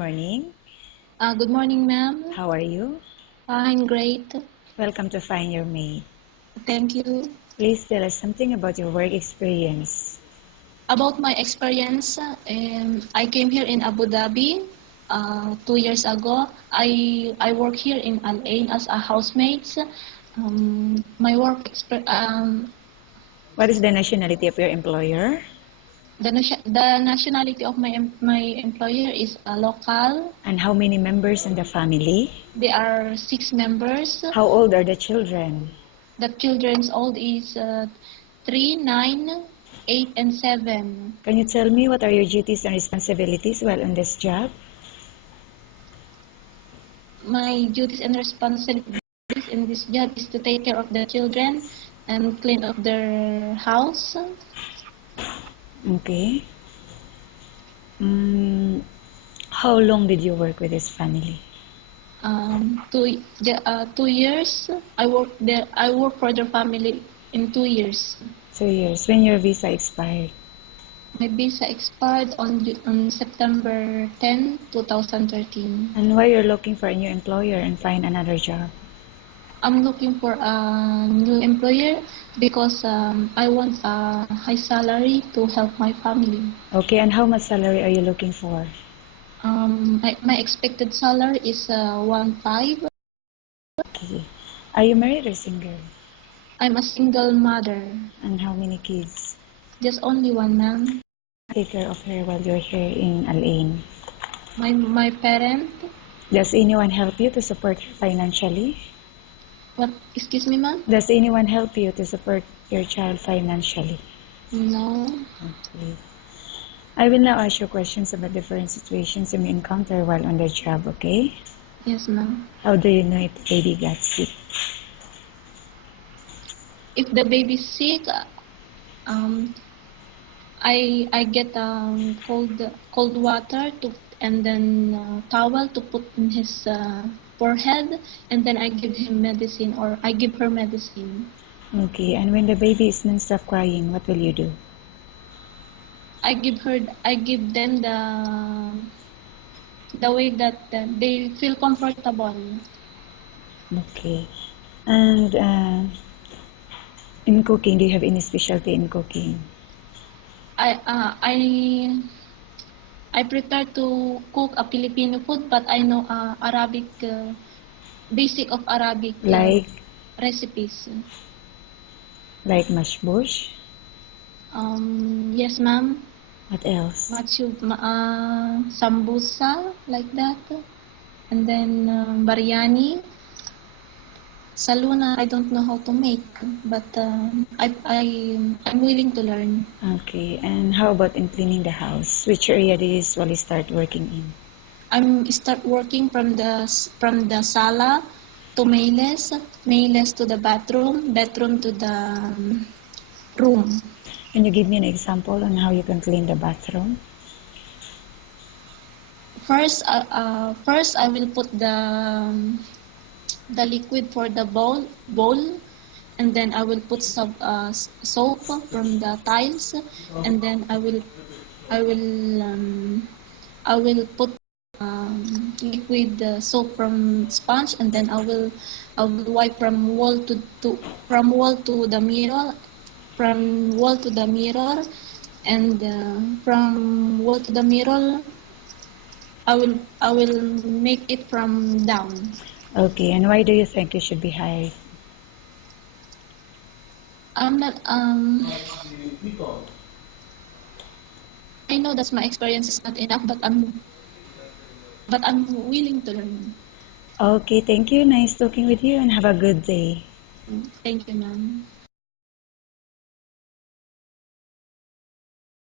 morning. Good morning, ma'am. How are you? Fine, great. Welcome to Find Your Mate. Thank you. Please tell us something about your work experience. About my experience, I came here in Abu Dhabi 2 years ago. I work here in Al Ain as a housemaid. My work What is the nationality of your employer? the nationality of my employer is a local. And how many members in the family? There are 6 members. How old are the children? The children's old is 3, 9, 8, and 7. Can you tell me what are your duties and responsibilities while on this job? My duties and responsibilities in this job is to take care of the children and clean up their house. Okay. How long did you work with this family? 2 years. I work there. I work for their family in 2 years. 2 years. When your visa expired? My visa expired on September 10, 2013. And why you're looking for a new employer and find another job? I'm looking for a new employer because I want a high salary to help my family. Okay, and how much salary are you looking for? My expected salary is 1.5. Okay. Are you married or single? I'm a single mother. And how many kids? Just only one, ma'am. Take care of her while you're here in Al Ain. My parent. Does anyone help you to support her financially? What? Excuse me, ma'am? Does anyone help you to support your child financially? No. Okay. I will now ask you questions about different situations you may encounter while on the job, okay? Yes, ma'am. How do you know if the baby got sick? If the baby's sick, I get cold water to and then towel to put in his forehead, and then I give him medicine or I give her medicine. Okay, and when the baby is non-stop crying, what will you do? I give them the way that they feel comfortable. Okay. And in cooking, do you have any specialty in cooking? I uh, I I prefer to cook a Filipino food, but I know Arabic basic of Arabic Like recipes. mashbush? Yes, ma'am. What else? Sambusa like that, and then biryani. Saluna, I don't know how to make, but I'm willing to learn. Okay, and how about in cleaning the house? Which area do you usually start working in? I'm start working from the sala to mailes to the bathroom to the room. Can you give me an example on how you can clean the bathroom? First I will put the liquid for the bowl, and then I will put some soap from the tiles, and then I will I will put liquid soap from sponge, and then I will wipe from wall to the mirror, from wall to the mirror, and from wall to the mirror I will make it from down. Okay, and why do you think you should be hired? I'm not I know that my experience is not enough, but I'm willing to learn. Okay, thank you. Nice talking with you and have a good day. Thank you, ma'am.